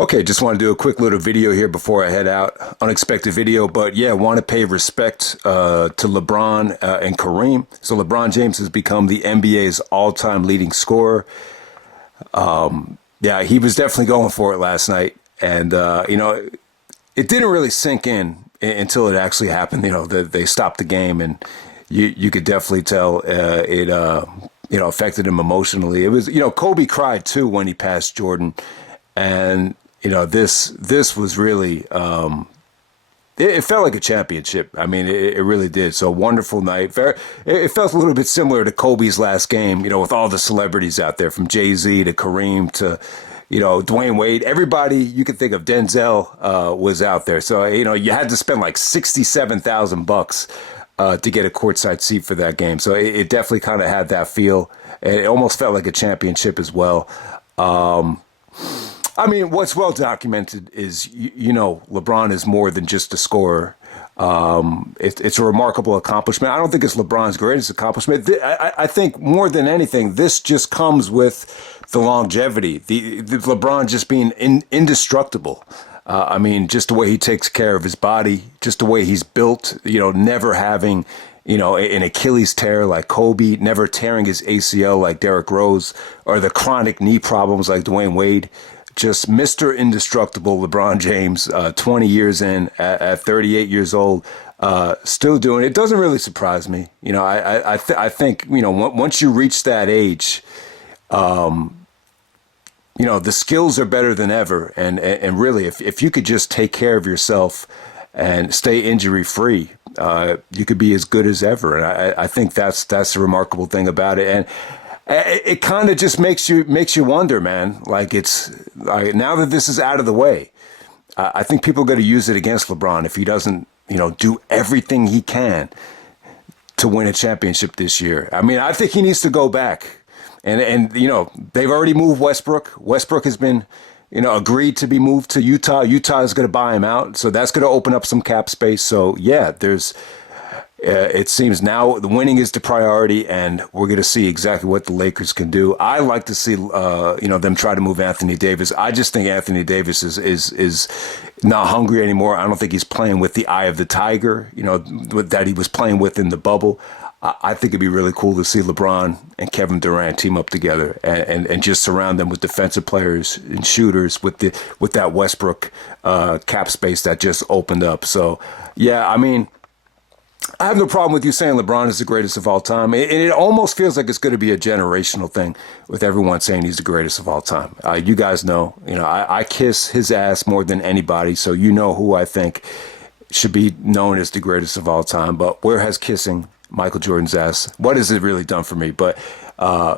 Okay, just want to do a quick little video here before I head out. Unexpected video, but yeah, want to pay respect to LeBron and Kareem. So LeBron James has become the NBA's all-time leading scorer. Yeah, he was definitely going for it last night. And, it didn't really sink in until it actually happened. They stopped the game, and you could definitely tell it affected him emotionally. It was, Kobe cried too when he passed Jordan. And, this was really, it felt like a championship. I mean, it really did. So wonderful night. It felt a little bit similar to Kobe's last game, with all the celebrities out there, from Jay-Z to Kareem to, Dwayne Wade. Everybody you could think of, Denzel was out there. So, you had to spend like $67,000 to get a courtside seat for that game. So it definitely kind of had that feel. It almost felt like a championship as well. I mean, what's well documented is, LeBron is more than just a scorer. It's a remarkable accomplishment. I don't think it's LeBron's greatest accomplishment. I think more than anything, this just comes with the longevity, the LeBron just being indestructible. I mean, just the way he takes care of his body, just the way he's built, never having, an Achilles tear like Kobe, never tearing his ACL like Derrick Rose, or the chronic knee problems like Dwayne Wade. Just Mr. Indestructible LeBron James, 20 years in, at 38 years old, still doing it. It doesn't really surprise me. I think, once you reach that age, the skills are better than ever. And really, if you could just take care of yourself and stay injury free, you could be as good as ever. And I think that's the remarkable thing about it. And it kind of just makes you wonder, man. Like, it's like, now that this is out of the way, I think people are going to use it against LeBron if he doesn't, do everything he can to win a championship this year. I mean, I think he needs to go back, and they've already moved Westbrook. Westbrook has been, agreed to be moved to Utah. Utah is going to buy him out, so that's going to open up some cap space. So yeah, it seems now the winning is the priority, and we're going to see exactly what the Lakers can do. I like to see, them try to move Anthony Davis. I just think Anthony Davis is not hungry anymore. I don't think he's playing with the eye of the tiger, that he was playing with in the bubble. I think it'd be really cool to see LeBron and Kevin Durant team up together and just surround them with defensive players and shooters with that Westbrook cap space that just opened up. So yeah, I mean, I have no problem with you saying LeBron is the greatest of all time. And it almost feels like it's going to be a generational thing with everyone saying he's the greatest of all time. You guys know, I kiss his ass more than anybody. So who I think should be known as the greatest of all time. But where has kissing Michael Jordan's ass, what has it really done for me? But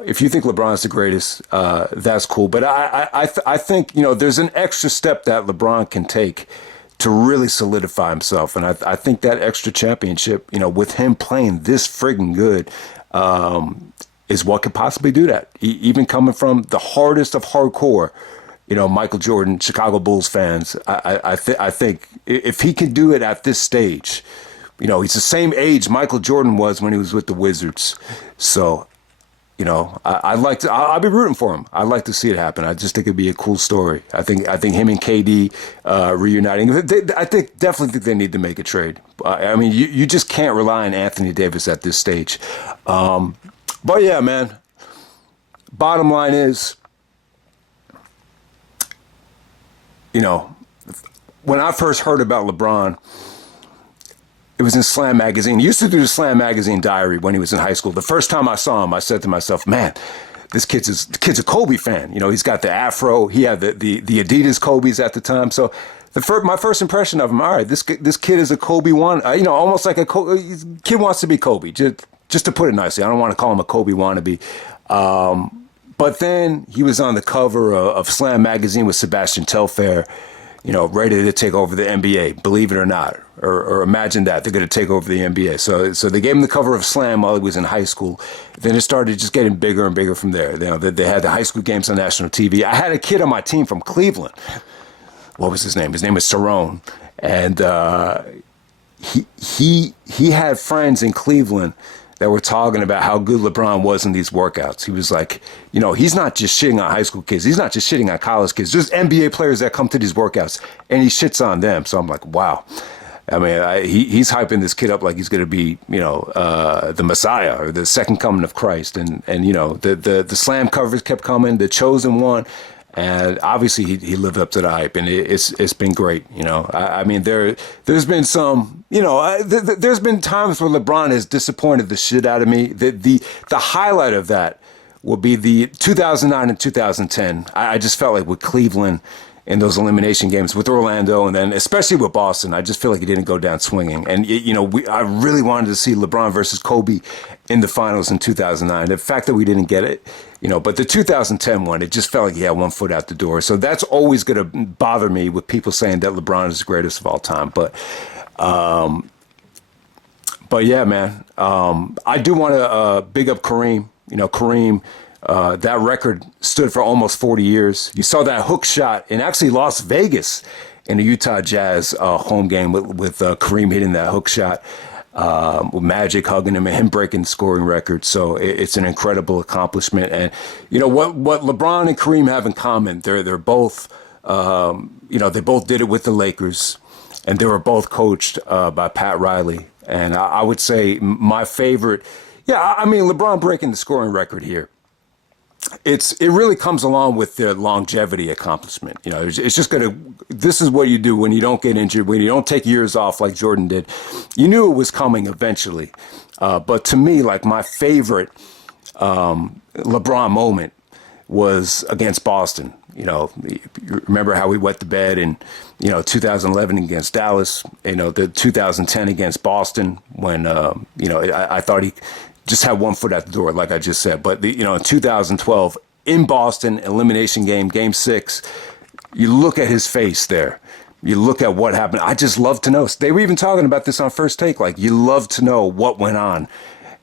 if you think LeBron's the greatest, that's cool. But I think, there's an extra step that LeBron can take to really solidify himself. And I think that extra championship, with him playing this friggin' good, is what could possibly do that. Even coming from the hardest of hardcore, Michael Jordan, Chicago Bulls fans, I think if he can do it at this stage, he's the same age Michael Jordan was when he was with the Wizards. So, I'll be rooting for him. I'd like to see it happen. I just think it'd be a cool story. I think him and KD reuniting. Definitely think they need to make a trade. I mean, you just can't rely on Anthony Davis at this stage. But yeah, man. Bottom line is, when I first heard about LeBron, it was in Slam Magazine. He used to do the Slam Magazine diary when he was in high school. The first time I saw him, I said to myself, man, this kid's a Kobe fan. He's got the afro. He had the Adidas Kobe's at the time. So my first impression of him, all right, this kid is a Kobe one. Almost like kid wants to be Kobe. Just to put it nicely, I don't want to call him a Kobe wannabe. But then he was on the cover of Slam Magazine with Sebastian Telfair, ready to take over the NBA, believe it or not, or imagine that they're going to take over the NBA. So they gave him the cover of Slam while he was in high school. Then it started just getting bigger and bigger from there. They had the high school games on national TV. I had a kid on my team from Cleveland. What was his name? His name was Cerrone. And he had friends in Cleveland that were talking about how good LeBron was in these workouts. He was like, he's not just shitting on high school kids. He's not just shitting on college kids. There's NBA players that come to these workouts and he shits on them. So I'm like, wow. I mean, he's hyping this kid up like he's going to be, the Messiah or the second coming of Christ. And the slam covers kept coming, the chosen one. And obviously he lived up to the hype, and it's been great. I mean, there's been some, there's been times where LeBron has disappointed the shit out of me. The highlight of that will be the 2009 and 2010. I just felt like with Cleveland in those elimination games with Orlando, and then especially with Boston, I just feel like he didn't go down swinging. And I really wanted to see LeBron versus Kobe in the finals in 2009. The fact that we didn't get it, but the 2010 one, it just felt like he had one foot out the door. So that's always going to bother me with people saying that LeBron is the greatest of all time. But yeah, man, I do want to big up Kareem. Kareem. That record stood for almost 40 years. You saw that hook shot in actually Las Vegas in the Utah Jazz home game with Kareem hitting that hook shot, with Magic hugging him and him breaking the scoring record. So it's an incredible accomplishment. And what LeBron and Kareem have in common, they're both they both did it with the Lakers, and they were both coached by Pat Riley. And I would say my favorite, LeBron breaking the scoring record here. It really comes along with the longevity accomplishment. It's just this is what you do when you don't get injured, when you don't take years off like Jordan did. You knew it was coming eventually. But to me, like my favorite LeBron moment was against Boston. You remember how we wet the bed in, 2011 against Dallas, the 2010 against Boston when, I thought he just had one foot out the door, like I just said. But, in 2012 in Boston, elimination game 6, you look at his face there. You look at what happened. I just love to know. They were even talking about this on First Take. Like, you love to know what went on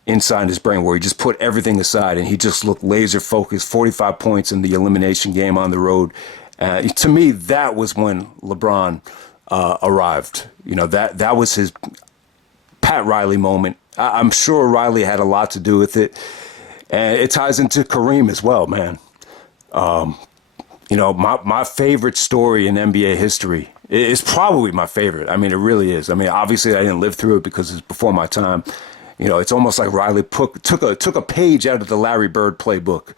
inside his brain, where he just put everything aside and he just looked laser focused. 45 points in the elimination game on the road. To me, that was when LeBron arrived. That was his Pat Riley moment. I'm sure Riley had a lot to do with it. And it ties into Kareem as well, man. My favorite story in NBA history is probably my favorite. I mean, it really is. I mean, obviously I didn't live through it because it's before my time. It's almost like Riley took a page out of the Larry Bird playbook.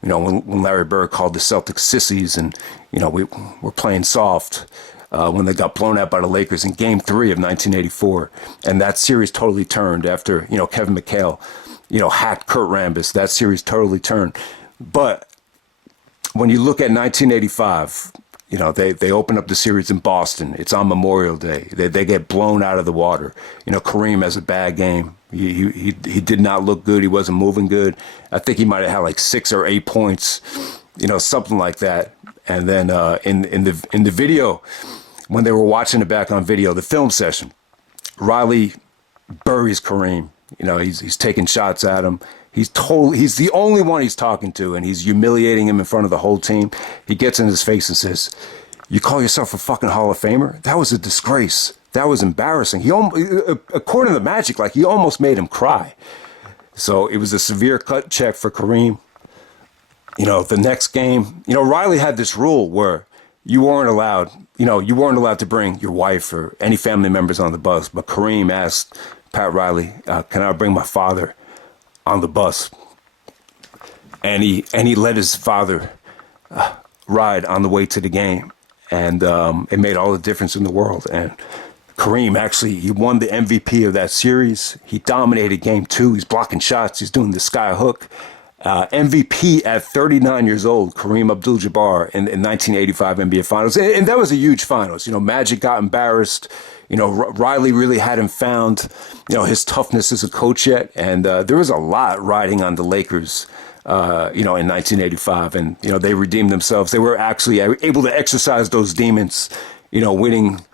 When Larry Bird called the Celtics sissies and, we were playing soft. When they got blown out by the Lakers in Game 3 of 1984. And that series totally turned after, Kevin McHale, hacked Kurt Rambis. That series totally turned. But when you look at 1985, they open up the series in Boston. It's on Memorial Day. They get blown out of the water. Kareem has a bad game. He did not look good. He wasn't moving good. I think he might have had like 6 or 8 points, something like that. And then in the video, when they were watching it back on video, the film session, Riley buries Kareem. He's taking shots at him. He's the only one he's talking to, and he's humiliating him in front of the whole team. He gets in his face and says, "You call yourself a fucking Hall of Famer? That was a disgrace. That was embarrassing." According to the Magic, like he almost made him cry. So it was a severe cut check for Kareem. The next game, Riley had this rule where you weren't allowed to bring your wife or any family members on the bus. But Kareem asked Pat Riley, "Can I bring my father on the bus?" And he let his father ride on the way to the game, and it made all the difference in the world. And Kareem he won the MVP of that series. He dominated Game 2. He's blocking shots. He's doing the sky hook. MVP at 39 years old, Kareem Abdul-Jabbar in 1985 NBA Finals. And that was a huge finals. Magic got embarrassed. Riley really hadn't found, his toughness as a coach yet. And there was a lot riding on the Lakers, in 1985. And, they redeemed themselves. They were actually able to exercise those demons, winning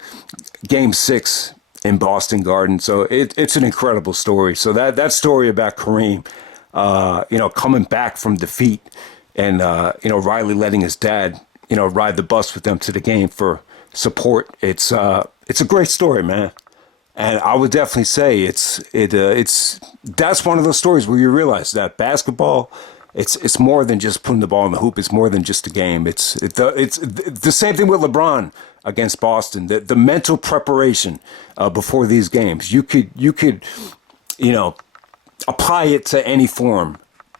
Game 6 in Boston Garden. So it's an incredible story. So that story about Kareem, coming back from defeat and, Riley letting his dad, ride the bus with them to the game for support. It's a great story, man. And I would definitely say it's that's one of those stories where you realize that basketball, it's more than just putting the ball in the hoop. It's more than just a game. It's the same thing with LeBron against Boston. The mental preparation before these games. You could apply it to any form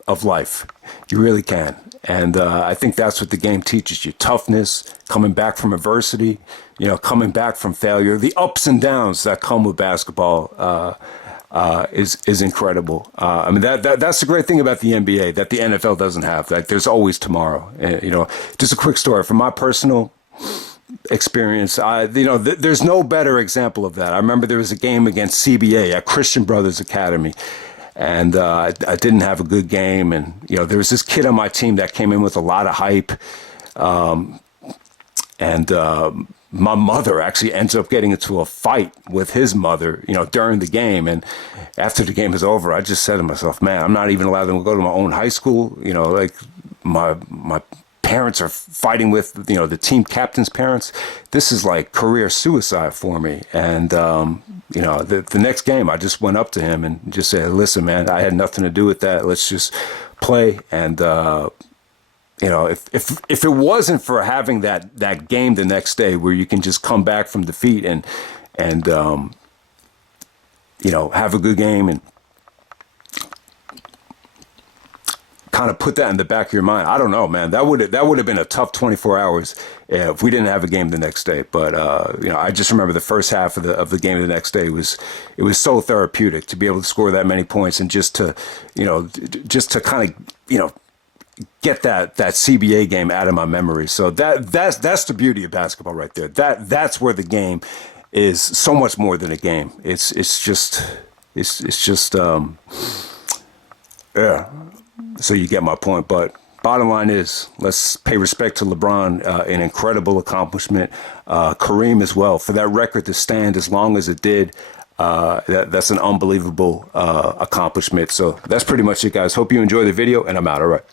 of life. You really can. And I think that's what the game teaches you: toughness, coming back from adversity, coming back from failure. The ups and downs that come with basketball is incredible. I mean, that's the great thing about the NBA that the NFL doesn't have. Like, there's always tomorrow. Just a quick story from my personal experience. There's no better example of that. I remember there was a game against CBA at Christian Brothers Academy. And I didn't have a good game. And, there was this kid on my team that came in with a lot of hype. And my mother actually ends up getting into a fight with his mother, during the game. And after the game is over, I just said to myself, man, I'm not even allowed to go to my own high school. Like my parents are fighting with, the team captain's parents. This is like career suicide for me. And, the next game, I just went up to him and just said, listen, man, I had nothing to do with that. Let's just play. And, if it wasn't for having that game the next day where you can just come back from defeat and have a good game and kind of put that in the back of your mind. I don't know, man. That would have been a tough 24 hours if we didn't have a game the next day. But I just remember the first half of the game the next day was so therapeutic to be able to score that many points and just to kind of get that CBA game out of my memory. So that's the beauty of basketball right there. That's where the game is so much more than a game. It's just yeah. So you get my point. But bottom line is, let's pay respect to LeBron, an incredible accomplishment. Kareem as well, for that record to stand as long as it did. That's an unbelievable accomplishment. So that's pretty much it, guys. Hope you enjoy the video, and I'm out. All right.